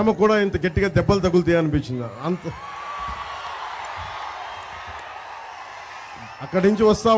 ప్రేమ కూడా ఇంత గట్టిగా దెబ్బలు తగులుతాయి అనిపించింది. అంత అక్కడి నుంచి వస్తా